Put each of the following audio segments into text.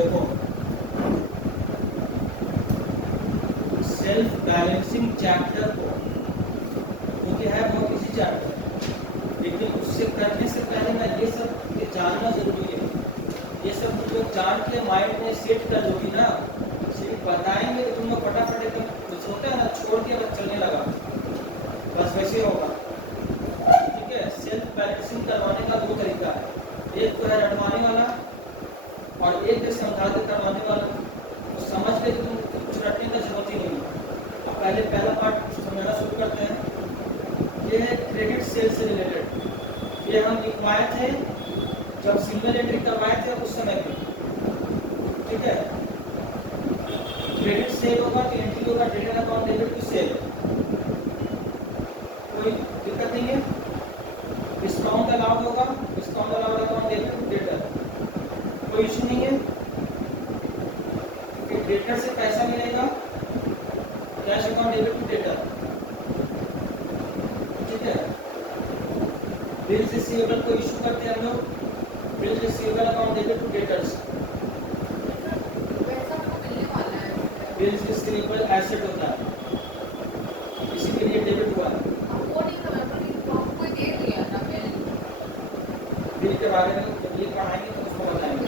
देखो self balancing chapter को क्योंकि है बहुत इजी चैप्टर, लेकिन उससे करने से पहले ना ये सब ये जानना जरूरी है। ये सब तुम लोग जान के माइंड में सेट कर लोगी ना, सिर्फ बताएंगे तो तुम लोग फटाफट एकदम कुछ होता है ना छोड़ के बस चलने लगा, बस वैसे होगा। ठीक है, सेल्फ बैलेंसिंग करवाने का दो तरीका है, एक तो है रटवाने वाला और एक है समझा के करवाने वाला। तो समझ के तो तुम कुछ रटने का जरूरत ही नहीं है। अब पहले पहला पार्ट समझना शुरू करते हैं। ये है क्रेडिट सेल से रिलेटेड। ये हम लिखवाए थे जब सिंगल एंट्री करवाए थे उस समय पे। ठीक है, क्रेडिट सेल होगा तो एंट्री होगा debit account debit to sale, कोई दिक्कत नहीं है। डिस्काउंट अलाउड होगा, discount allowed account debit to debtor, कोई इशू नहीं है। फिर डेटर से पैसा मिलेगा, cash account debit to debtor. ठीक है, बिल्स रिसीवेबल को इशू करते हैं हम लोग, bills receivable account debit to debtors. Bills receivable asset होता है, इसी के लिए डेबिट हुआ है। बिल के बारे में जब ये पढ़ाएंगे तो उसको बताएंगे।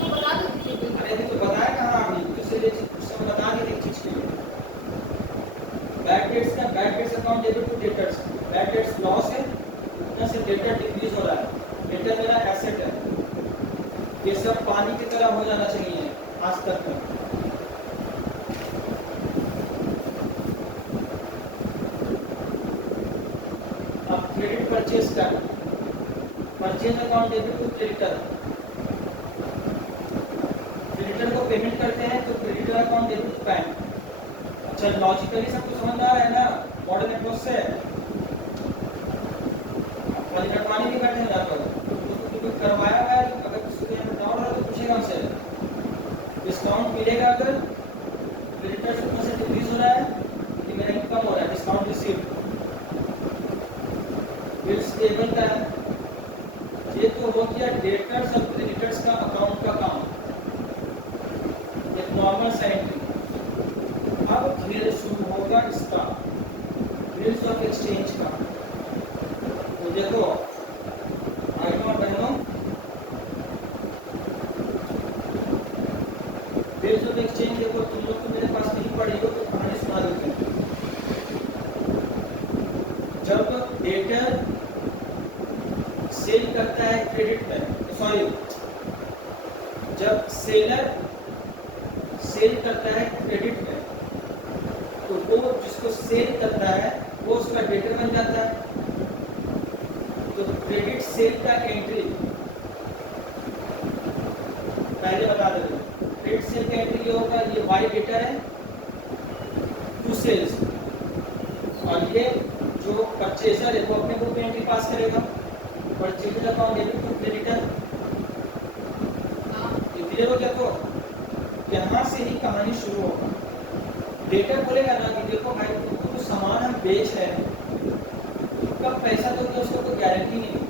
अरे तो बताया कहाँ अभी, दूसरे उससे बता के एक चीज के लिए। बैड डेट्स का bad debts account debit to debtors, bad debts loss है, उतना से डेटर डिक्रीज हो रहा है। डेटर मेरा एसेट है, ये सब पानी की तरह हो जाना चाहिए आज तक में। अब क्रेडिट परचेज का purchase account debit to creditor, creditor को पेमेंट करते हैं तो creditor account debit to bank. अच्छा, लॉजिकली सबको समझ आ रहा है ना मॉडर्न अप्रोच से? कटवानी नहीं बैठे यहाँ पर, तो करवाया हुआ है। अगर किसी को यहाँ डाउट है तो पूछेगा हमसे, डिस्काउंट मिलेगा अगर क्रेडिटर से कितना से डिक्रीज हो रहा है कि मेरा इनकम हो रहा है, डिस्काउंट रिसीव। बिल्स पेबल का ये तो हो गया डेटर्स और क्रेडिटर्स का अकाउंट का काम, एक नॉर्मल सा एंट्री। अब फिर शुरू होगा इसका बिल्स ऑफ एक्सचेंज का। तो देखो भाइयों बहनों, बिल्स ऑफ एक्सचेंज देखो, तुम लोग तो मेरे पास नहीं पढ़ी हो तो कहानी सुना देते हैं। जब डेटर सेल करता है क्रेडिट में, सॉरी, जब सेलर सेल करता है क्रेडिट में तो वो जिसको सेल करता है वो उसका डेटर बन जाता है। तो क्रेडिट सेल का एंट्री पहले बता देते हैं। क्रेडिट सेल का एंट्री ये होगा, ये वाई डेटर है टू सेल्स, और ये जो परचेजर है वो अपने ग्रुप में एंट्री पास करेगा, purchaser account debit to creditor. Clear हो गया? तो यहाँ से ही कहानी शुरू होगा। डेटर बोलेगा ना कि देखो भाई तुमको तो सामान हम बेच रहे हैं, कब पैसा दोगे उसको कोई गारंटी नहीं।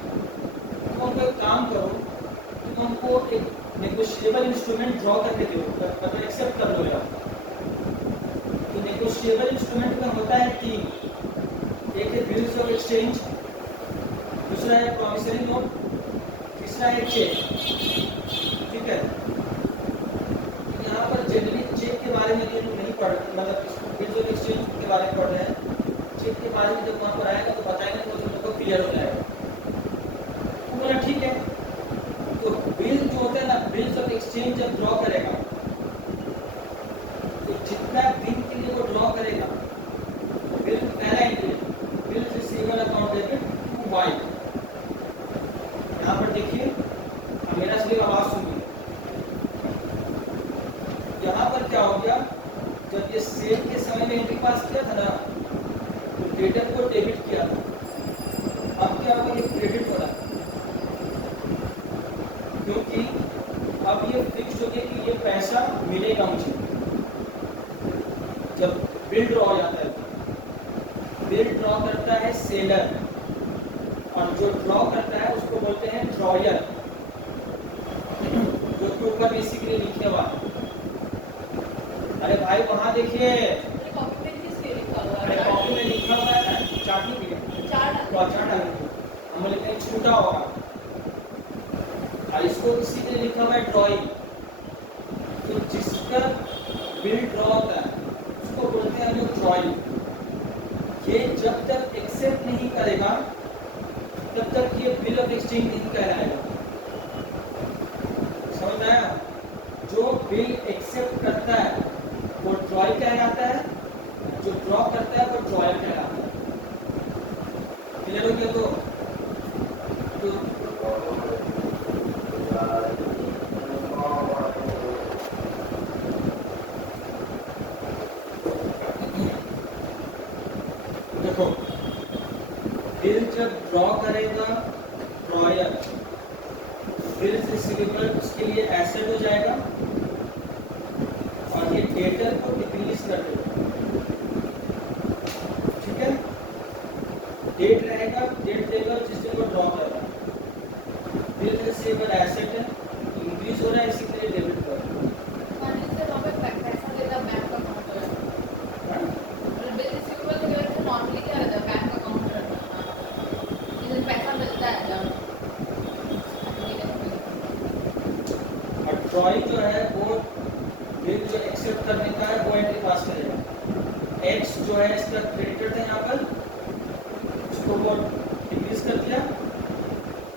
तुम उनको एक काम करो, तुम उनको एक नेगोशिएबल इंस्ट्रूमेंट ड्रॉ करके दो, मतलब एक्सेप्ट कर लो यार। तो नेगोशिएबल इंस्ट्रूमेंट में होता है कि एक है बिल्स ऑफ एक्सचेंज, दूसरा है प्रॉमिसरी नोट, तीसरा है चेक। ठीक है, यहाँ पर जनरली चेक के बारे में ये नहीं पढ़, मतलब बिल्स ऑफ एक्सचेंज के बारे में पढ़ रहे हैं। चेक के बारे में जब वहाँ पर आएगा तो बताएंगे तो तुम लोग को क्लियर हो जाएगा। तो बोला ठीक है। तो बिल जो होता है ना, बिल्स ऑफ एक्सचेंज जब ड्रॉ करेगा तो जितना दिन के लिए वो ड्रॉ करेगा, बिल पहला entry bill receivable account debit to Y. यहाँ पर देखिए, मेरा सिर्फ आवाज सुनिए। यहाँ पर क्या हो गया, जब ये सेल के समय में एंट्री पास किया था ना तो डेटर को डेबिट किया था, अब क्या होगा, ये क्रेडिट हो रहा है, क्योंकि अब ये फिक्स हो गया कि ये पैसा मिलेगा मुझे। जब बिल ड्रॉ हो जाता है, बिल ड्रॉ करता है सेलर, और जो ड्रॉ करता है उसको बोलते हैं ड्रॉयर, जो कि ऊपर इसी के लिए लिखे हुआ है। भाई वहाँ देखिए, कॉपी में किसके लिखा हुआ अरे है? कॉपी में लिखा हुआ है ना, चार्ट नहीं लिखा, चार तो अच्छा डालेंगे, हम लिखते हैं छूटा होगा, और इसको किसी ने लिखा हुआ है ड्राइंग, तो जिसका बिल ड्रॉ होता है उसको बोलते हैं हम लोग ड्राइंग। ये जब तक एक्सेप्ट नहीं करेगा तब तक ये बिल ऑफ एक्सचेंज नहीं कहलाएगा। समझ में आया? जो बिल एक्सेप्ट करता है वो ड्रॉइंग कहलाता है, जो ड्रॉ करता है वो ड्रॉयर कहलाता है। क्लियर हो गया? तो देखो, बिल जब ड्रॉ करेगा ड्रॉयर, बिल रिसीवेबल उसके लिए एसेट हो जाएगा और ये डेटर को डिक्रीज कर देगा। ठीक है, डेट रहेगा, डेट देगा जिस दिन को ड्रॉ कर रहा है। बिल रिसीवेबल एसेट है, इंक्रीज हो रहा है, इसी के लिए डेबिट कर रहा है। पैसा देता बैंक अकाउंट हाँ? बिल रिसीवेबल की वजह से नॉर्मली क्या रहता है, बैंक अकाउंट रहता है, जिसमें पैसा मिलता है जब और ड्रॉइंग जो है वो बिल जो एक्सेप्ट करने का है वो एंट्री पास करेगा। एक्स जो है इसका क्रेडिटर था यहाँ पर, उसको वो डिक्रीज कर दिया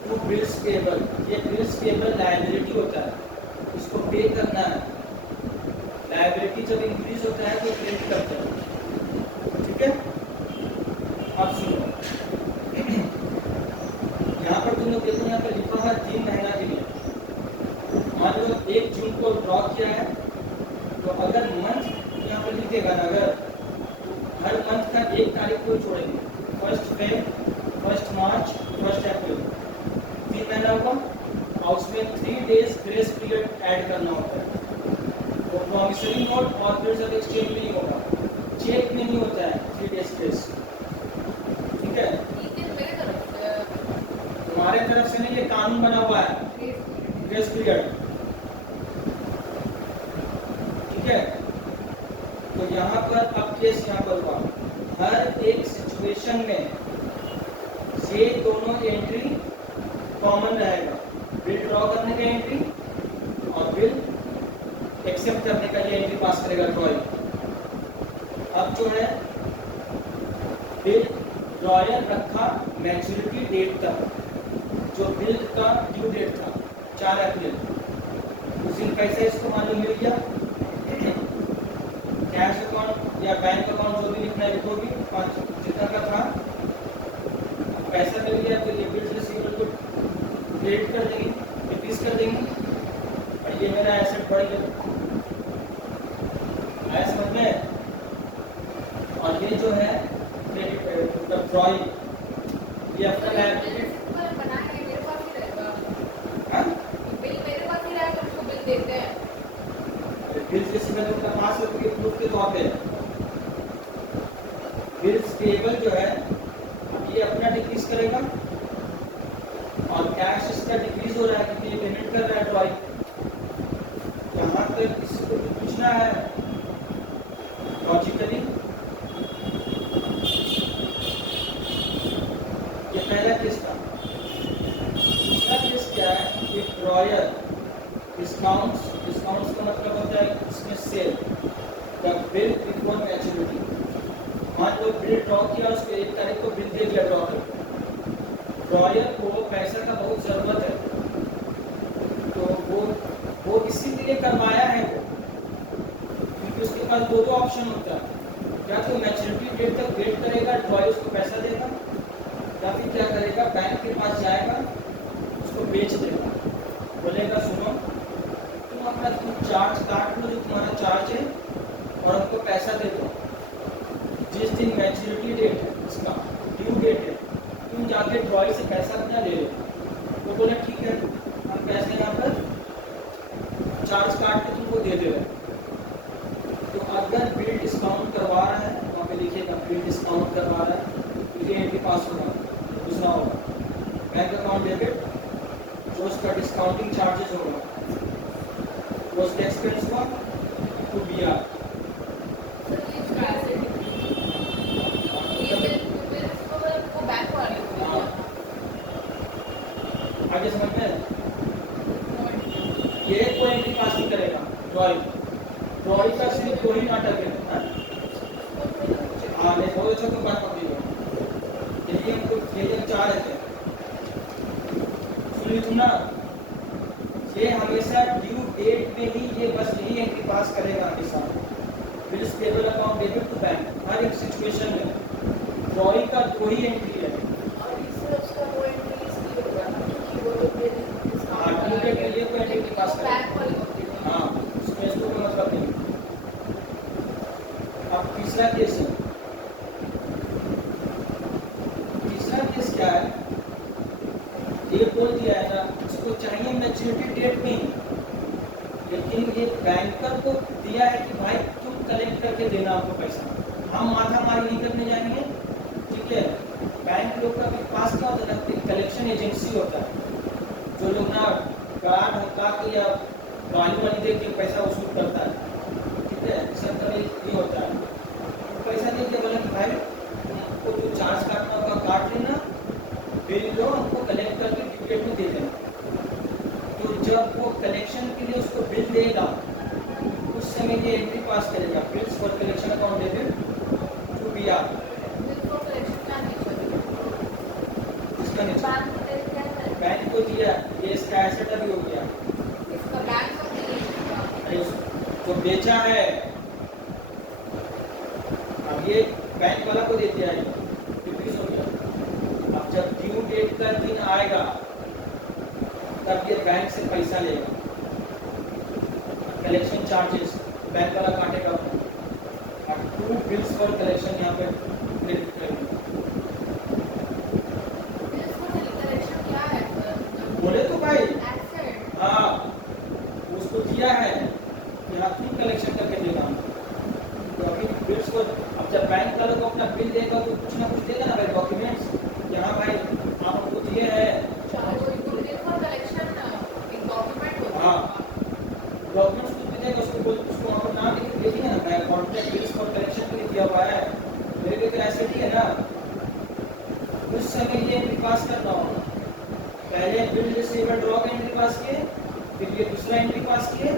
टू बिल्स पेबल। ये बिल्स पेबल लायबिलिटी होता है, उसको पे करना है। लायबिलिटी जब इंक्रीज होता है तो क्रेडिट करते हैं। ठीक है, अब सुनो, यहाँ पर तुम लोग देखो, यहाँ पर लिखा है 3 महीना के लिए। मान लो 1 जून को ड्रॉ किया है, तो अगर मंथ यहाँ पर लिखेगा ना, अगर हर मंथ का 1 तारीख को छोड़ेंगे, 1 फरवरी, 1 मार्च, 1 अप्रैल, 3 महीना होगा, और उसमें 3 डेज ग्रेस पीरियड ऐड करना होता है। तो प्रॉमिसरी नोट और बिल्स ऑफ एक्सचेंज में नहीं होगा, चेक में नहीं होता है 3 डेज ग्रेस। ठीक है, मेरे तरफ से तुम्हारे तरफ से नहीं, ये कानून बना हुआ है ग्रेस पीरियड। ठीक है, तो यहाँ पर अब केस यहाँ पर हुआ, हर एक सिचुएशन में ये दोनों एंट्री कॉमन रहेगा, बिल ड्रॉ करने का एंट्री और बिल एक्सेप्ट करने का ये एंट्री पास करेगा ड्रॉइंग। अब जो है बिल ड्रॉयर रखा मैच्योरिटी डेट तक, जो बिल का ड्यू डेट था 4 अप्रैल, उस दिन पैसा इसको मालूम मिल गया, कैश अकाउंट या बैंक अकाउंट जो भी लिखना है लिखोगी, 5 जितना का था पैसा मिल गया, तो ये बिल रिसीवेबल को क्रेडिट कर देंगे, डिक्रीज कर देंगे, और ये मेरा एसेट बढ़ गया। आया समझ में? और ये जो है क्रेडिट ड्रॉइंग, ये अपना लायबिलिटी बना है, मेरे पास ही रहेगा, हाँ, बिल मेरे पास ही रहेगा, उसको बिल देते हैं। बिल्स रिसीवेबल उनका पास होते हैं प्रूफ के तौर पे। बिल्स पेबल जो है ये अपना डिक्रीज करेगा, और कैश इसका डिक्रीज हो रहा है क्योंकि ये पेमेंट कर रहा है ड्रॉइंग। यहाँ तक किसी को भी पूछना है लॉजिकली? ये पहला केस था। दूसरा केस क्या है कि ड्रॉयर डिस्काउंट्स का मतलब होता है इसमें sell the bill before maturity. मान लो बिल ड्रॉ किया, उसके 1 तारीख को बिल दे दिया ड्रॉ करके, ड्रॉयर को पैसा का बहुत ज़रूरत है, तो वो इसी के लिए करवाया है वो, क्योंकि उसके पास 2 ऑप्शन होता है, या तो मैच्योरिटी डेट तक वेट करेगा, ड्रॉयर उसको पैसा देगा, या फिर क्या करेगा, बैंक के पास जाएगा, उसको बेच देगा, बोलेगा सुनो तुम अपना चार्ज काट लो जो तुम्हारा चार्ज है और हमको पैसा दे दो, जिस दिन मैच्योरिटी डेट है उसका ड्यू डेट है तुम जाके ड्रॉयर से पैसा अपना ले लो। तो बोले ठीक है, हम पैसे यहाँ पर चार्ज काट के तुमको दे दे रहे। तो अगर बिल डिस्काउंट करवा रहा है, वहाँ पे लिखिएगा बिल डिस्काउंट करवा रहा है, तो ये एंट्री पास होगा। दूसरा होगा बैंक अकाउंट डेबिट, जो उसका डिस्काउंटिंग चार्जेस होगा वो उसका एक्सपेंस हुआ टू बी आर, ये कोई एंट्री पास नहीं करेगा। ड्रॉइंग का सिर्फ दो ही नाटक है हाँ? हाँ नहीं बहुत अच्छा तो बात पकड़ी हो यही हमको यही हम चाह रहे थे सुनिए तुम ना ये हमेशा ड्यू डेट में ही ये बस यही एंट्री पास करेगा हमेशा bill stable account debit to bank हर एक सिचुएशन में ड्रॉइंग का दो ही एंट्री है हाँ ड्यू डेट के लिए कोई एंट्री पास करेगा हाँ उसमें इसको कोई मतलब नहीं। अब तीसरा केस है तीसरा केस क्या है ये बोल दिया है ना इसको चाहिए मैच्योरिटी डेट में लेकिन ये बैंकर को दिया है कि भाई तुम कलेक्ट करके देना हमको पैसा हम माथा मारी नहीं करने जाएंगे ठीक है। बैंक लोग का पास क्या होता है कलेक्शन एजेंसी होता है जो लोग ना गार्ड हका के या गाली वाली दे के पैसा वसूल करता है ठीक है सब तरह ये होता है तो पैसा दे के बोला कि भाई तुमको जो चार्ज काटना होगा काट लेना बिल लो हमको कलेक्ट करके टिकट में दे देना। तो जब वो कलेक्शन के लिए उसको बिल देगा उस समय ये एंट्री पास करेगा bills for collection account debit to B R इसका नीचे बैंक को दिया ये इसका एसेट अभी हो गया जो बेचा है अब ये बैंक वाला को दे दिया है डिक्रीज हो गया। अब जब ड्यू डेट का दिन आएगा तब ये बैंक से पैसा लेगा कलेक्शन चार्जेस बैंक वाला काटेगा अब टू बिल्स फॉर कलेक्शन यहाँ पे क्रेडिट करेंगे बोले तो भाई हाँ उसको दिया है कि हाँ तुम कलेक्शन करके देगा तो अभी बिल्स को अब जब बैंक वालों को अपना बिल देगा तो कुछ ना कुछ देगा ना भाई डॉक्यूमेंट्स कि हाँ भाई आप हमको दिए हैं हाँ डॉक्यूमेंट्स कुछ भी देगा उसको उसको वहाँ पर नाम लिख के भेजिए ना मैं कॉन्ट्रैक्ट बिल्स फॉर कलेक्शन के लिए दिया हुआ है मेरे लिए तो ऐसे ही है ना उस समय ये एंट्री पास करना होगा पहले बिल रिसीवर ड्रॉ का एंट्री पास किए फिर ये दूसरा एंट्री पास किए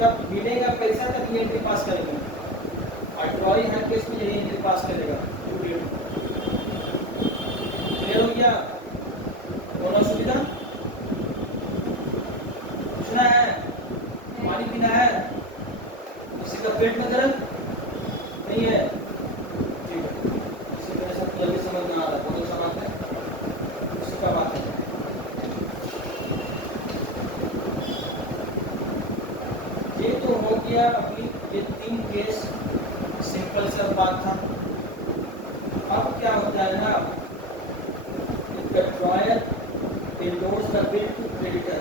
जब मिलेगा पैसा तब ये एंट्री पास करेंगे और ड्रॉइंग हर केस में यही एंट्री पास करेगा क्लियर हो गया दोनों सुविधा पूछना है पानी पीना है किसी का पेट में दर्द नहीं है ठीक है इसी तरह से जल्दी समझ में आ रहा है बहुत अच्छा बात है उसी का बात है। ये तो हो गया अपनी ये तीन केस सिंपल सा बात था। अब क्या होता है ना drawer endorse the bill to creditor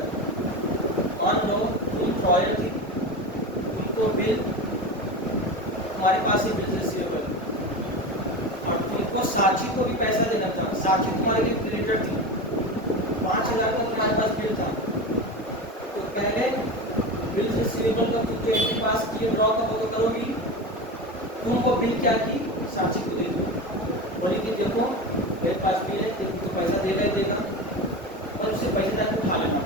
मान लो तुम ड्रॉयर थी तुमको बिल तुम्हारे पास ही बिल रिसीवेबल और तुमको साक्षी को भी पैसा देना था साक्षी तुम्हारे लिए क्रेडिटर थी 5,000 का तुम्हारे पास बिल था तो पहले बिल रिसीवेबल का तुम जो एंट्री पास किए ड्रॉ का वो तो करोगी तुम वो बिल क्या की साक्षी को दे दो बोली कि देखो मेरे पास बिल है तुमको पैसा देगा और उससे पैसे जाकर खा लेना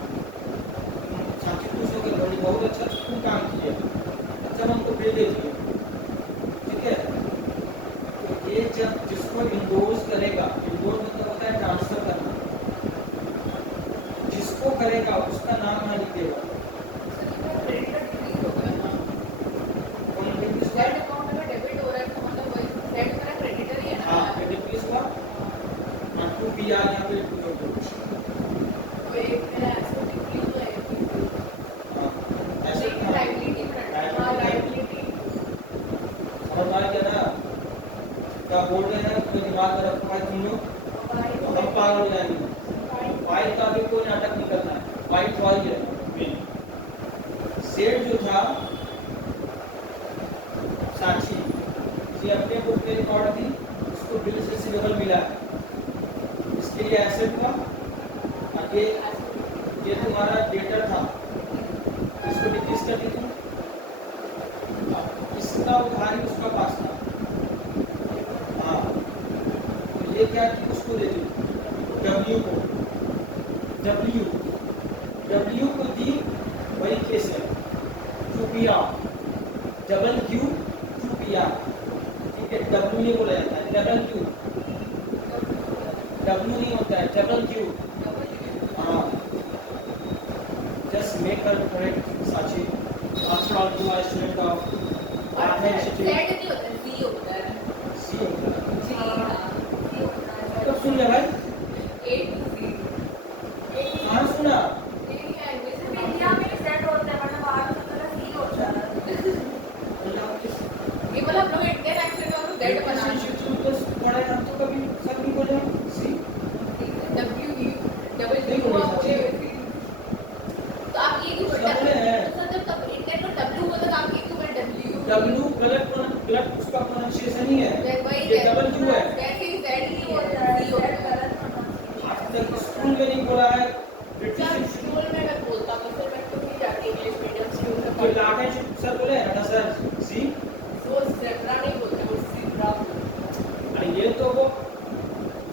साक्षी खुश होकर बोली बहुत अच्छा तुम काम किया अच्छा हमको बिल दे दिए ठीक है। तो ये जब जिसको इंडोर्स करेगा इंडोर्स मतलब होता है ट्रांसफर करना जिसको करेगा उसका नाम यहाँ लिख देगा क्या बोल रहे हैं तो दिमाग में रखो भाई तुम लोग हम पागल हो जाएंगे वाइट का भी कोई नाटक नहीं करना है वाइट वाइट है सेठ जो था साक्षी ये अपने बुक में रिकॉर्ड थी उसको बिल से रिसीवेबल मिला इसके लिए एसेट हुआ आगे ये तुम्हारा डेटर था इसको डिक्रीज कर दी तुम इसका उधारी उसका पास था हाँ तो ये क्या कि उसको दे दी डब्ल्यू को दी QPR, डबल Q QPR, ठीक है। W नहीं बोला जाता है, डबल Q, W नहीं होता है, डबल Q। हाँ, just make her correct, Sachi. After all, you are a student of Arthur Institute. नहीं होता, C होता है। C होता है। जी हाँ, कब सुन लिया भाई? A to C। कहाँ सुना? इंडिया में सेट होता है, मतलब बाहर तो थोड़ा सी होता है। ये मतलब हम लोग इंडियन एक्सेंट में हम लोग Z बना इंस्टीट्यूट तो पढ़े हम तो कभी सर नहीं बोले सी। W डबल नहीं U बोले आप सच्ची। तो आप ये क्यों सब बोले हैं। तो सर जब तब इंडियन को W बोलते आप ये क्यों बोले W? W गलत उसका प्रोनाउंसिएशन ही है। वही ये डबल Q है। वैसे ही Z सी नहीं होता होता, है, C होता सेट है। गलत pronunciation। आज तक स्कूल में नहीं बोला है। ब्रिटिश सर इंस्टीट्यूट स्कूल में मैं बोलता हूँ, फिर मैं क्यों नहीं जाती इंग्लिश मीडियम स्कूल में के पढ़ने? लाटे सर बोले हैं ना सर सी। वो ज़ेब्रा नहीं बोलते, वो ज़ीब्रा बोलते अरे ये तो वो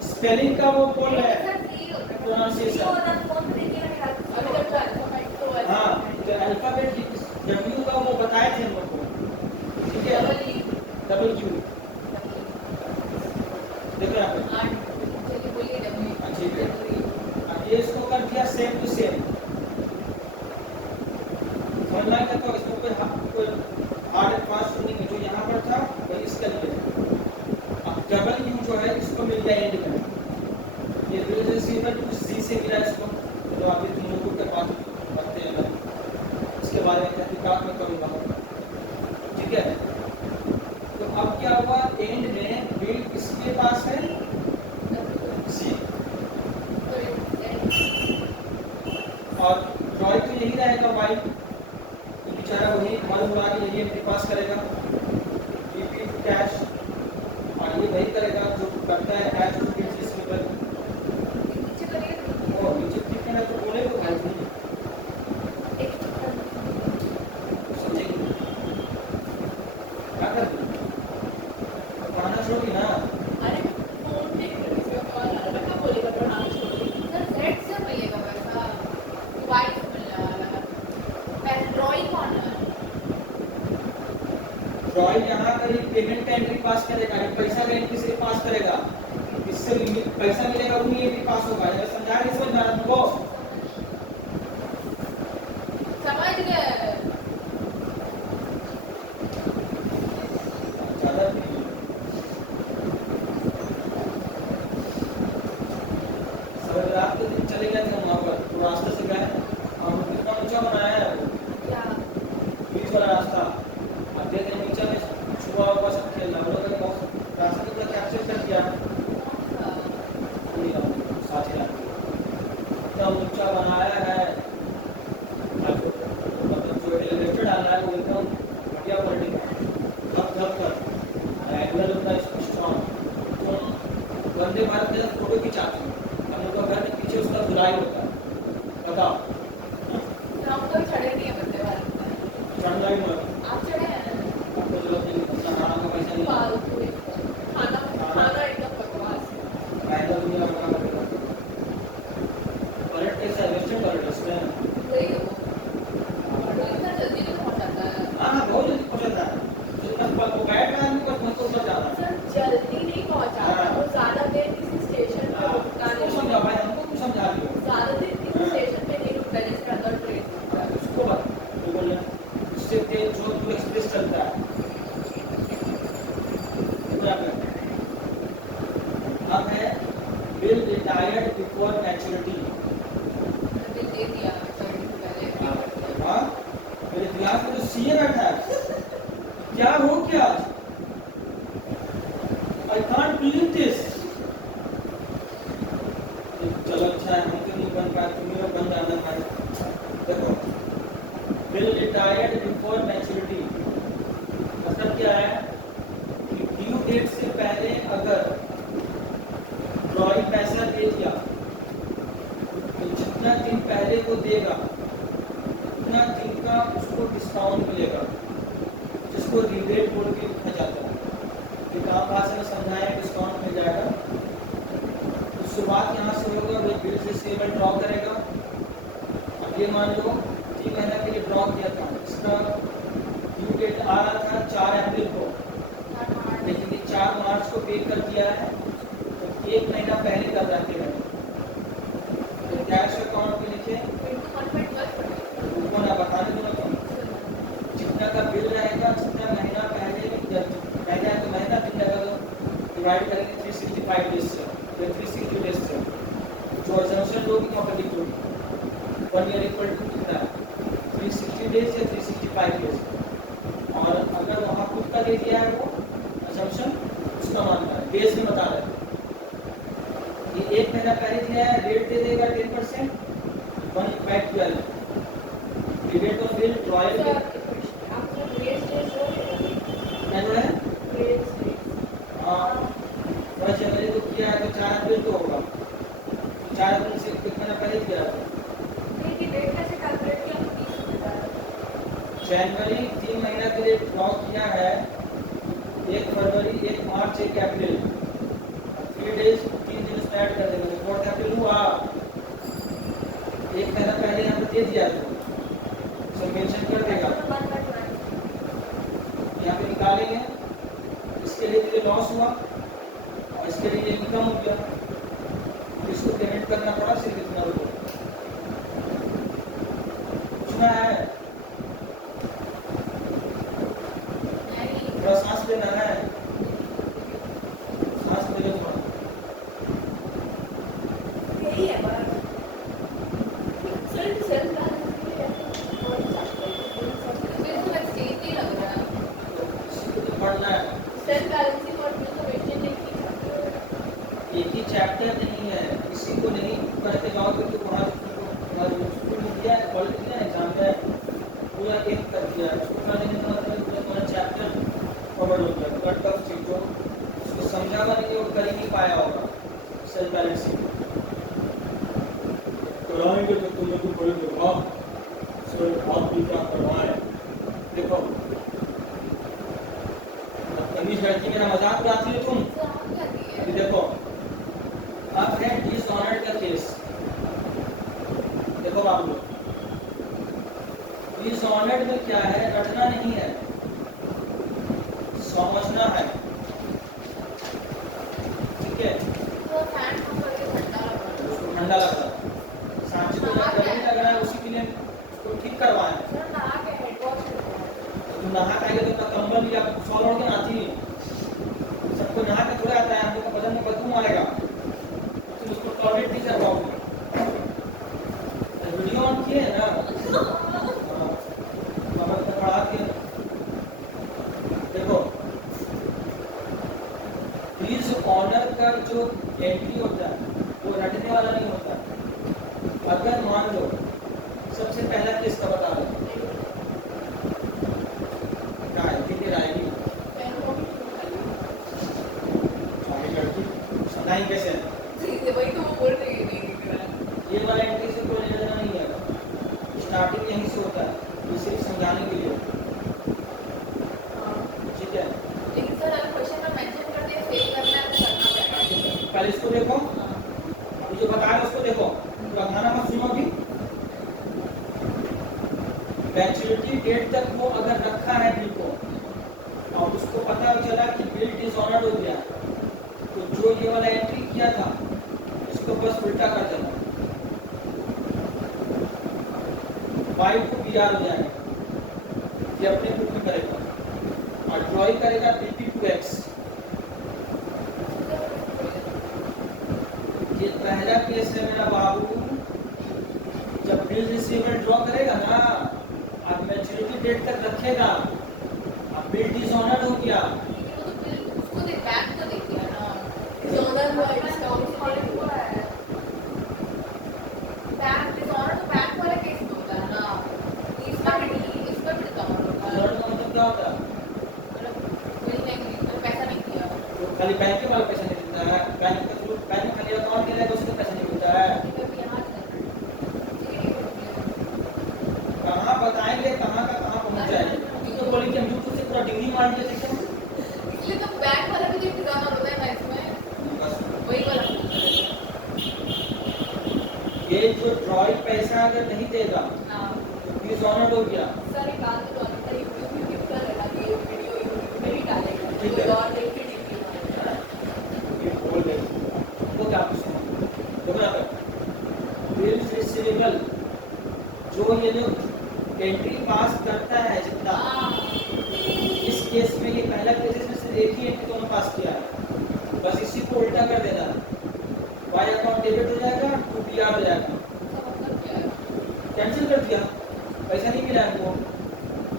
स्पेलिंग का वो बोल रहे हैं हैं। C होता है। सी प्रोनाउंसिएशन। होता है, कौन तरीके का निकाल सकते अभी हो? जब अल्फाबेट तो ऐसे हाँ, है। तो अल्फाबेट W का वो बताए थे हम लोग को, ठीक है। डबल E डबल Q देखो यहाँ पे। चलिए बोलिए W। हाँ, ठीक है। अब ये इसको कर दिया सेम टू सेम। समझना क्या तो इसमें कोई हार्ड एंड फास्ट नहीं है, जो यहाँ पर था वही इसका लिए। अब डबल U जो है इसको मिल गया एंड में। ये Z से मिला इसको, तो आगे तुम लोगों के पास पढ़ते हैं मैं इसके बारे में तहकीकात में करूँगा, ठीक है। तो अब क्या हुआ, एंड में बिल्ड किसके पास है? सी। और रॉय तो यही रहेगा वाई, तो बेचारा वही मर उड़ा के यही अपने पास करेगा रिपीट कैश, और ये वही करेगा जो करता है कैश टू बिजनेस लेवल। और नीचे क्लिक करना तो बोले तो भाई नहीं समझेंगे क्या कर पढ़ाना छोड़ोगी ना। अरे फोन पे इसमें कॉल आ रहा है, मैं बोलेगा पढ़ाना छोड़। सर Z से मिलेगा पैसा, Y से मिलने वाला है। पहले ड्राइंग कौन है? रॉय यहाँ पर पेमेंट का एंट्री पास करेगा, ये पैसा का एंट्री से पास करेगा, इससे पैसा मिलेगा वो एंट्री पास होगा। ये समझा नहीं समझ रहा तुमको? समझ गए? ज़्यादा नहीं। सर रात के दिन चले गए थे वहाँ पर, तो रास्ते से गए और कितना ऊंचा बनाया है वो क्या? बीच वाला रास्ता। अब देख रहे नीचे में छुआ हुआ सब खेल रहा, हम लोग ने बहुत रास्ते को कैप्चर कर दिया। साथी इतना ऊंचा बनाया है, मतलब जो एलिवेटर डाला है वो एकदम बढ़िया क्वालिटी का, धप धप कर एंगल होता है इसको स्ट्रॉन्ग। तो वंदे भारत के साथ फोटो खिंचाते हैं हम लोग का, घर के पीछे उसका धुलाई होता है। बताओ हम तो चढ़े नहीं है वंदे भारत में। चढ़ना ही मत, आप चढ़े हैं? आपको जरूरत नहीं, अपना खाना का पैसा नहीं, फालतू है। खाना एकदम बकवास है। फायदा दुनिया बना करेगा। पलट कैसा है, वेस्टर्न पलट उसमें। वही हो। इतना जल्दी नहीं पहुंच जाता है। हाँ हाँ, बहुत जल्दी पहुंचता है, जितना वो बैठ रहा है आदमी बस मत ऊपर जाना। सर जल्दी नहीं पहुंचा, वो ज्यादा देर किसी स्टेशन पे रुकता उसको नहीं। समझा भाई, हमको क्यों समझा रही हो? ज्यादा देर किसी स्टेशन पे नहीं रुकता जिसका अदर ट्रेन रुकता है। उसको बात तो बोल रहे हैं, उससे तेज जोधपुर एक्सप्रेस चलता है। क्या करते हैं? अब है bill retired before maturity. Bill दे दिया सर पहले। हाँ, मेरे क्लास में जो सीए बैठा है, क्या हो क्या आज? I can't believe this. चलो अच्छा है, हम क्यों नहीं बन पाए, तुम्हें लोग बन जाना भाई। देखो, बिल रिटायर्ड बिफोर मैच्योरिटी मतलब क्या है कि ड्यू डेट से पहले अगर ड्रॉई पैसा दे दिया तो जितना दिन पहले वो देगा उतना दिन का उसको डिस्काउंट मिलेगा, जिसको रिबेट बोल के लिखा जाता है। कि काम भाषा में समझाया डिस्काउंट मिल जाएगा। तो शुरुआत यहाँ से होगा, वो बिल रिसीवेबल ड्रॉ करेगा। अब ये मान लो 3 महीना के लिए ड्रॉ किया था, इसका ड्यू डेट आ रहा था 4 अप्रैल को, लेकिन ये 4 मार्च को पे कर दिया है, तो 1 महीना पहले कर रहा है। तो कैश अकाउंट में लिखे, ऊपर आप बताने दो ना तुम, जितना का बिल रहेगा, जितना महीना पहले महीना है तो महीना, दिन लगा तो डिवाइड करेंगे 365 डेज से या 360 डेज से, जो एजम्पशन लोग की प्रॉपर्टी को 1 ईयर इक्वल टू कितना है 360 डेज या 365 डेज। और अगर वहाँ खुद का दे दिया है वो एजम्पशन, उसका मानना है डेज में बता रहे हैं। ये 1 महीना पहले दिया है, रेट दे देगा 10%, 1/12 रेट ऑफ बिल रॉयल क्या जो है, हाँ 10 जनवरी को किया है तो 4 अप्रैल को होगा, 4 अप्रैल से 1 महीना पहले दिया था। जनवरी 3 महीना के लिए ड्रॉ किया है, 1 फरवरी, 1 मार्च, 1 अप्रैल, 3 डेज 3 दिन उसमें ऐड कर देंगे, 4 अप्रैल हुआ, 1 महीना पहले यहाँ पे दे दिया था, सब मेंशन कर देगा, यहाँ पे निकालेंगे, इसके लिए ये लॉस हुआ और इसके लिए इनकम हो गया, इसको पेमेंट करना पड़ा सिर्फ इतना रुपये। सुना है, थोड़ा सांस लेना है, सांस ले लो थोड़ा। इसको तो पढ़ना है, एक ही चैप्टर नहीं है, इसी को नहीं करते जाओगे तो वहाँ स्कूल में दिया है, कॉलेज दिया है, एग्जाम में पूरा एक कर दिया है, उसको करने का मतलब पूरा चैप्टर कवर हो गया, बट टफ चीज जो उसको समझा हुआ नहीं, वो कर ही नहीं पाया होगा सेल्फ बैलेंसिंग। कराएंगे तो तुम्हें तो पड़ेगा वाह, सर आप भी क्या करवाएं। देखो तमीज लड़की मेरा मजाक उड़ाती हो तुम, अभी देखो अब है डिसऑनर्ड का केस। देखो बाबू, डिसऑनर्ड में क्या है, रटना नहीं है, समझना है, ठीक है। उसको ठंडा लग रहा है, सांची को गर्मी लग रहा है, उसी के लिए उसको ठीक करवाएं। तुम नहा खाएंगे तो अपना कंबल या शॉल ओढ़ के नहाती नहीं, सबको नहा के थोड़ा आता है, हम लोग का बदन में बदबू आएगा, तुम उसको टॉयलेट नहीं करवाओगे। वीडियो ऑन किए है ना, कमर पे बढ़ा के देखो। प्लीज ऑनर का जो एंट्री होता है वो रटने वाला नहीं होता। अगर मान लो सबसे पहला केस का बता दो, क्या है कितनी आएगी नहीं कैसे है? ये वाला एंट्री से कोई लेना नहीं है, स्टार्टिंग यहीं से होता है, ये सिर्फ समझाने के लिए, ठीक है। पहले इसको देखो, अभी जो बताया उसको देखो, तो गाना मत सुनो अभी। मैच्योरिटी डेट तक वो अगर रखा है बिल को और उसको पता चला कि बिल डिसऑनर्ड हो गया, तो जो ये वाला एंट्री किया था इसको बस उल्टा कर देना, वाइट को बीआर हो जाएगा, ये अपने बुक में करेगा और ड्रॉइंग करेगा PP2X। ये पहला केस है मेरा बाबू, जब बिल रिसीवेबल ड्रॉ करेगा ना, अब मैच्योरिटी डेट तक रखेगा, अब बिल डिसऑनर्ड हो गया, मतलब क्या होता है, तो खाली बैंक के वाला पैसा नहीं देता है, बैंक के थ्रू बैंक में खाली अकाउंट के लिए उसका पैसा नहीं मिलता है। कहाँ बताएंगे, कहाँ का कहाँ पहुँच जाएंगे, तो बोले कि हम यूट्यूब से पूरा डिग्री मान के देखो, इसलिए तो बैंक वाला भी देख जाना होता है ना, इसमें बस वही वाला। ये जो ड्रॉइंग पैसा अगर नहीं देगा हाँ तो डिसऑनर्ड हो गया। सर एक बात तो यूट्यूब में ये जो एंट्री पास करता है जितना, हाँ इस केस में ये पहला केस में सिर्फ एक ही एंट्री दोनों पास किया है, बस इसी को उल्टा कर देना, वाई अकाउंट डेबिट हो जाएगा, टू पी आर हो जाएगा, इसका मतलब क्या है? कैंसिल कर दिया, पैसा नहीं मिला हमको,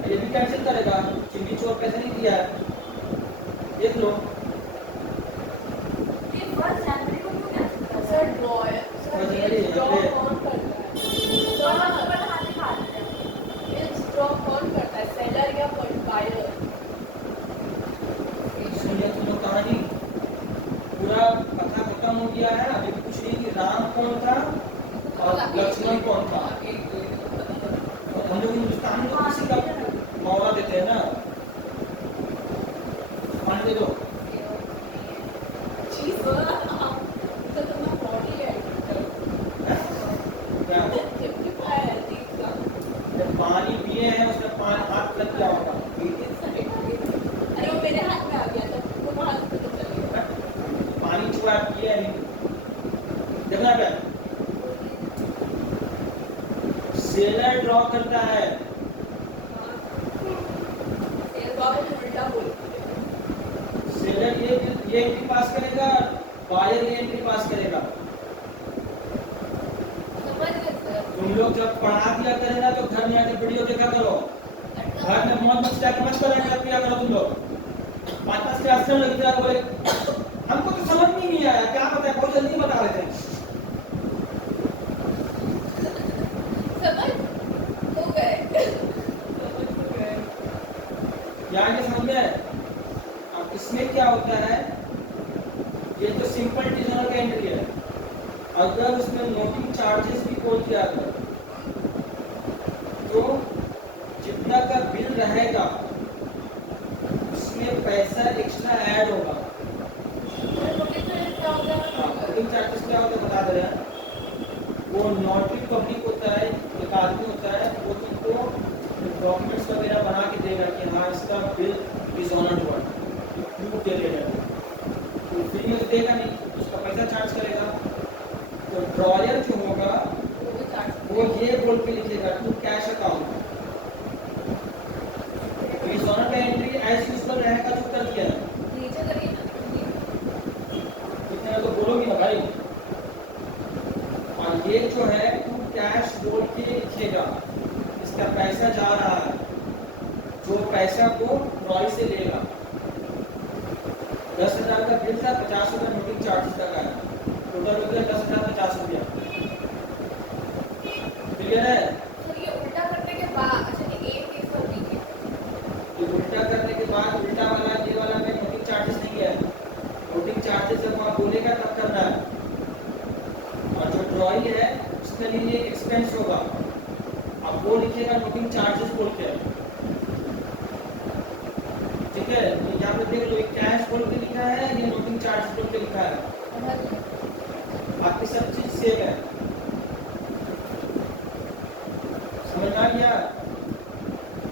ये भी कैंसिल करेगा, चिंगी चोर पैसा नहीं दिया है, देख लो। ये 1 जनवरी को क्यों कैंसिल कर सर रहा ड्रॉ है, सर और ये ये ड्रॉ यहाँ पे- कौन करता है? है? सर हाथ दिखा देते हैं। ये ड्रॉ कौन करता है, सेलर या बायर? सुनिए तुम लोग कहानी, पूरा कथा खत्म हो गया है, अभी कुछ नहीं कि राम कौन था और लक्ष्मण कौन था। और हम लोग हिंदुस्तान में तो किसी का मौका देते हैं ना, पानी दे दो। चीज वाला तो तुम्हारा बॉडी है क्या? सिंपलीफाई है चीज का। जब पानी पिए हैं उसमें पानी हाथ लग गया होगा, अरे वो मेरे हाथ में आ गया तो तुम हाथ में तो चल गया। पानी छुआ पिए नहीं, देखना पे सेलर ड्रॉ करता है, सेल बाबू उल्टा बोलती है। सेलर ये एंट्री पास करेगा, बायर ये एंट्री पास करेगा। समझ गए सर? तुम लोग जब पढ़ा दिया करें ना तो घर में आके वीडियो देखा करो, घर में मौत मच जाके मत किया करो तुम लोग। 5-5 क्लास में लग गया बोले हमको तो समझ में ही नहीं आया, क्या पता है, बहुत जल्दी बता रहे थे। समझ हो गए, समझ हो गए। यहाँ के समझ में आया? अब इसमें क्या होता है, ये तो सिंपल डिजोनल का एंट्री है, अगर उसमें नोटिंग चार्जेस भी कोड किया अगर, तो जितना का बिल रहेगा उसमें पैसा एक्स्ट्रा ऐड होगा। नोटिंग चार्जेस क्या होता है बता दे रहे हैं, वो नोटरी पब्लिक होता है, एक आदमी होता है, वो तुमको डॉक्यूमेंट्स वगैरह बना के देगा कि हाँ इसका बिल इज ऑनर्ड हुआ, प्रूफ दे देगा, तो फ्री में तो देगा नहीं, उसका पैसा चार्ज करेगा। तो ड्रॉयर जो होगा वो ये बोल के लिखेगा to cash account, is honoured का एंट्री एज यूजुअल रहेगा जो कर दिया है, नीचे करिए ना। इतना तो बोलोगी ना भाई। और ये जो है टू कैश बोल के लिखेगा, इसका पैसा जा रहा है, जो पैसा को ड्रॉय से लेगा। 10,000 का बिल था, 50 रुपया नोटिंग चार्जेस लगा है, टोटल हो गया 10,050 रुपया। क्लियर है? तो ये उल्टा करने के बाद, अच्छा ये एक केस और बी केस। ये उल्टा करने के बाद उल्टा वाला ये वाला में नोटिंग चार्जेस नहीं है, नोटिंग चार्जेस जब वहाँ बोलेगा तब करना है। और जो ड्रॉइंग है उसके लिए एक्सपेंस होगा, अब वो लिखेगा नोटिंग चार्जेस बोल के, ठीक है? तो यहाँ पे देख लो, ये कैश बोल के लिखा है, ये नोटिंग चार्जेस बोल के लिखा है, समझ गए? बाकी सब चीज सेम है। समझ आ गया?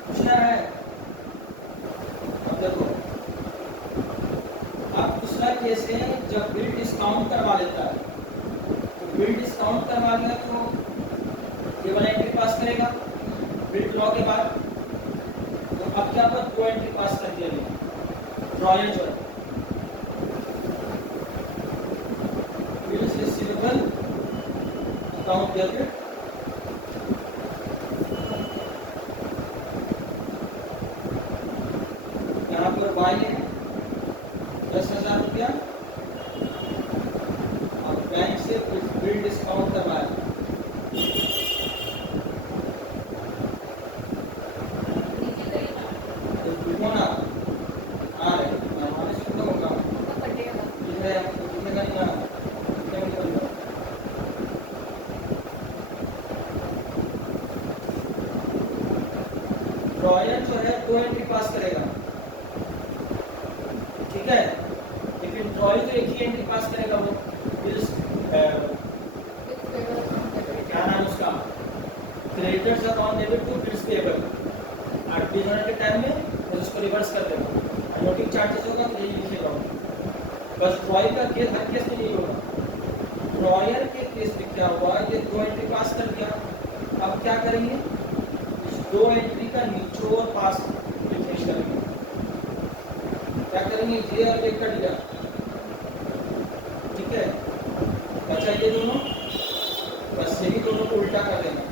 पूछना है? अब देखो, अब दूसरा केस है जब बिल डिस्काउंट करवा लेता है, तो बिल डिस्काउंट करवा लिया तो ये वाला एंट्री पास करेगा बिल ड्रॉ के बाद। तो अब क्या पर दो एंट्री पास कर दिया गया, ड्रॉयर जो है बिल्स रिसीवेबल अकाउंट डेबिट, यहाँ पर वाई है 10,000 रुपया और बैंक से बिल डिस्काउंट करवाया, नीचे करिए ना। तो कौन आ रहे हमारे शुद्ध होगा, उसका कटेगा ना। कितने कितने का नहीं आ कितने का नहीं होगा। ड्रॉयर जो है दो एंट्री पास करेगा, ठीक है? लेकिन ड्रॉयर तो एक ही एंट्री पास करेगा, वो बिल्स क्या नाम है उसका, creditors account debit to bills payable, और डिजोनर के टाइम में तो उसको रिवर्स कर देगा, और नोटिंग चार्जेस होगा तो यही लिखेगा वो। बस ड्रॉयर का केस हर केस में नहीं होगा। ड्रॉयर के केस में क्या हुआ, ये दो एंट्री पास कर दिया, अब क्या करेंगे, दो एंट्री का निचोड़ पास रिफ्रेश करेंगे। क्या करेंगे, जे और के कट गया, ठीक है, बचा ये दोनों, बस यही दोनों को उल्टा कर देंगे।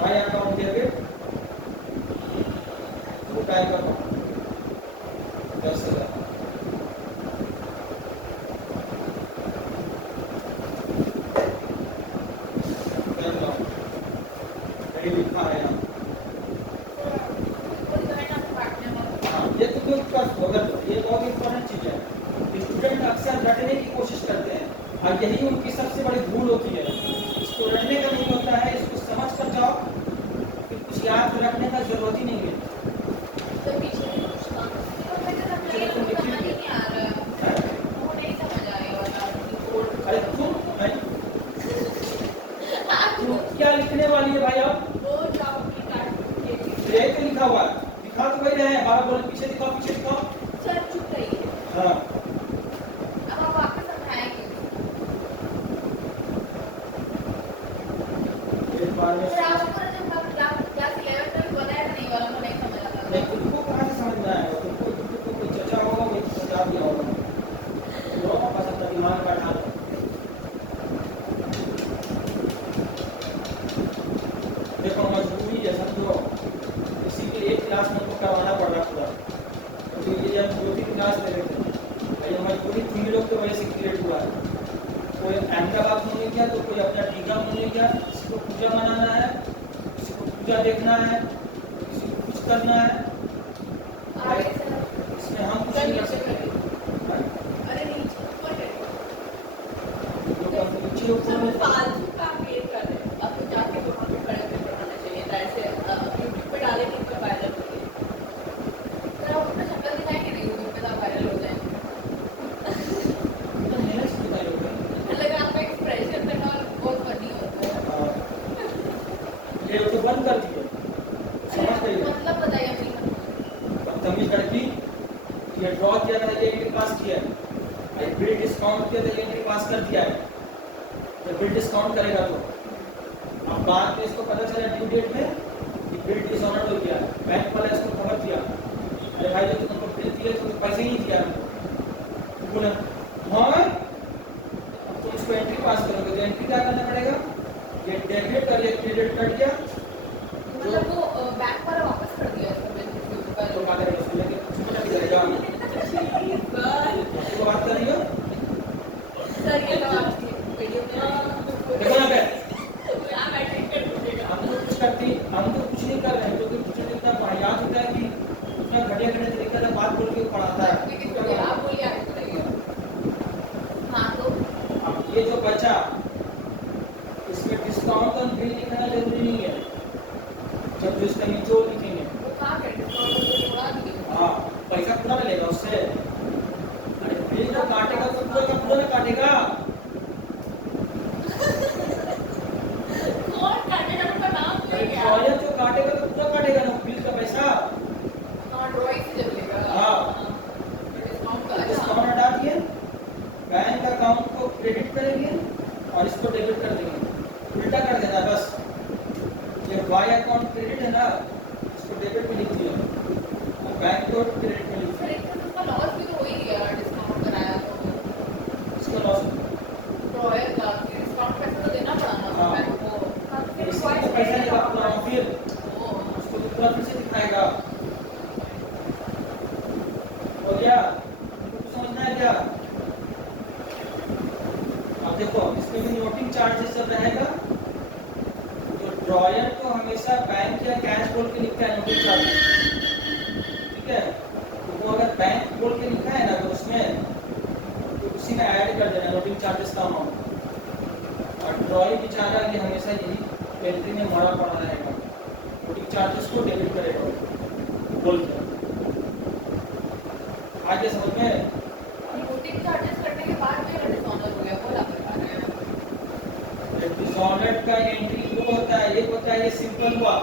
By account debit to bank account 10,000। लिखा है यहाँ। हाँ, ये तो लोग का अगर ये बहुत इंपॉर्टेंट चीज है। स्टूडेंट अक्सर रटने की कोशिश करते हैं और यही उनकी सबसे बड़ी भूल होती है। इसको रटने का नहीं होता है, इसको समझ कर जाओ कि कुछ याद रखने का जरूरत ही नहीं है। अरे तुम क्या लिखने वाली है भाई? आप ये तो लिखा हुआ है, दिखा तो वही रहे हैं, 12 बोले पीछे दिखाओ, पीछे दिखाओ। सर चुप रहिए, हाँ, अब आप वापस समझाएंगे। एक बार में सर आपको जब हम क्लास 11 में बताया था नहीं वाला को नहीं समझ आता नहीं, तुमको कहाँ से समझ में आएगा? तुमको कोई चर्चा होगा, वही समझा दिया होगा। लोगों का पास अपना दिमाग बैठा लो। देखो मजबूरी है, समझो, इसी के एक क्लास में हमको करवाना पड़ रहा पूरा, तो ये हम 2-3 क्लास ले रहे थे, ये मजबूरी 3 लोग की वजह से क्रिएट हुआ है। कोई अहमदाबाद घूमने गया, तो कोई अपना टीका घूमने गया, किसी को पूजा मनाना है, किसी को पूजा देखना है, किसी को कुछ करना है। आगे सर इसमें हम कुछ नहीं कर सकते। अरे नीचे ऊपर है नीचे ऊपर फालतू का वेट कर रहे हैं। अब तो जाके वहाँ पे खड़े होकर पढ़ाना चाहिए, ऐसे यूट्यूब पे डाले नहीं तो वायरल होगी। सर आप अपना शक्ल दिखाएंगे नहीं यूट्यूब पे, तो वायरल हो जाएंगे। तो मेहनत से निकाले होगा। लगा आपका एक्सप्रेशन देना बहुत फनी होता है। ये तो बंद कर दिए, समझ गई? मतलब बताइए अपनी। बदतमीज लड़की, ये ड्रॉ किया था, ये एंट्री पास किया है, ये बिल डिस्काउंट किया था, ये एंट्री पास कर दिया है। तो बिल डिस्काउंट करेगा तो अब बाद में इसको पता चला ड्यू डेट में कि बिल डिसऑनर्ड हो गया, बैंक वाला इसको खबर दिया, अरे भाई जो तुमको बिल दिया तो पैसे ही नहीं दिया। तो बोला हाँ, अब तुम इसको एंट्री पास करोगे तो एंट्री क्या करना पड़ेगा, ये डेबिट कर, ये क्रेडिट कट गया, मतलब वो बैंक वाला वापस कर दिया इसका बिल किसी ऊपर। तो क्या करेगा, उसको लेके छूट लग जाएगा। तो बात कर रही हो, सर ये तो आपकी वीडियो में देखो ना पे आप एडिट कर दीजिएगा। हम तो कुछ करती, हम तो कुछ नहीं कर रहे हैं, क्योंकि कुछ इतना वाहियात होता है कि उतना घटिया घटिया तरीके से बात बोल के पढ़ाता है। आप बोलिए, आगे बताइए। हाँ तो अब ये जो बचा, इसमें डिस्काउंट और बिल लिखना जरूरी नहीं है, जब जो इसका निचोड़ लिखेंगे। वो कहाँ पे डिस्काउंट थोड़ा दिए। हाँ, पैसा पूरा मिलेगा उससे। अरे बिल जो काटेगा तो पूरा का पूरा ना काटेगा। कौन काटेगा, उनका नाम अरे ले गया। ड्रॉयर जो काटेगा तो पूरा काटेगा ना बिल का पैसा। हाँ ड्राइंग से जब लेगा। हाँ। डिस्काउंट का डिस्काउंट हटा दिए, बैंक अकाउंट को क्रेडिट करेंगे और इसको डेबिट कर देंगे, उल्टा कर देना बस। ये वाई अकाउंट क्रेडिट है ना, इसको डेबिट में लिख दिया और बैंक को क्रेडिट में लिख सर दिया। एक तो उसका लॉस भी तो हो ही गया, डिस्काउंट कराया तो इसका लॉस ड्रॉयर का डिस्काउंट पैसा तो देना पड़ा ना हाँ। बैंक को। इसको तो पैसा देगा पूरा, फिर ओ, उसको तो पूरा फिर से दिखाएगा। हो गया, तुमको समझना है क्या? अब देखो इसमें भी नोटिंग चार्जेस जब रहेगा तो ड्रॉयर तो हमेशा बैंक या कैश बोल के लिखता है नोटिंग चार्जेस, ठीक है? तो वो अगर बैंक बोल के लिखा है ना तो उसमें तो उसी में ऐड कर देना नोटिंग चार्जेस का अमाउंट। और ड्रॉयर बेचारा ये हमेशा यही एंट्री में मरा पड़ा रहेगा, नोटिंग चार्जेस को डेबिट करेगा बोल के। आगे समझ में? नोटिंग चार्जेस करने के बाद मेरा डिस्काउंट हो गया, बोला बता रहे हैं। डिसऑनर्ड का एंट्री दो होता है, एक होता है ये सिंपल हुआ,